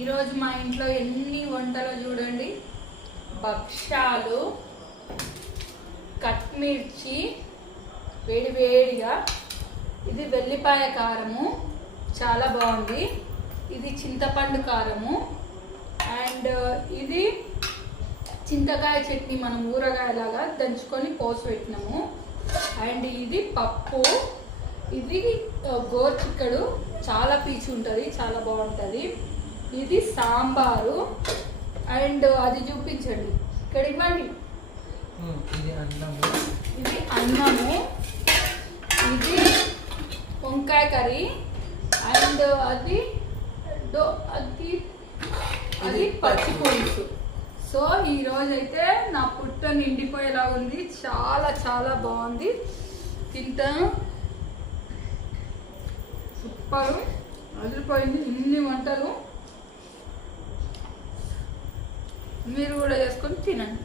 ఈరోజు మా ఇంట్లో ఎన్ని వంటలు చూడండి. భక్షాలు, కట్మిర్చి వేడివేడిగా, ఇది వెల్లిపాయ కారము చాలా బాగుంది, ఇది చింతపండు కారము, అండ్ ఇది చింతకాయ చట్నీ మనం ఊరగాయలాగా దంచుకొని పోసి పెట్టినాము, అండ్ ఇది పప్పు, ఇది గోర్చిక్కడు చాలా పీచు ఉంటుంది, చాలా బాగుంటుంది, ఇది సాంబారు, అండ్ అది చూపించండి ఇక్కడ ఇవ్వండి, ఇది అన్నము, ఇది వంకాయ కర్రీ, అండ్ అది అది అది పచ్చి పులుసు. సో ఈరోజైతే నా పుట్ట నిండిపోయేలా ఉంది, చాలా చాలా బాగుంది, తింటాను, సూపర్ అదిరిపోయింది. ఇన్ని వంటలు మీరు కూడా చేసుకొని తినండి.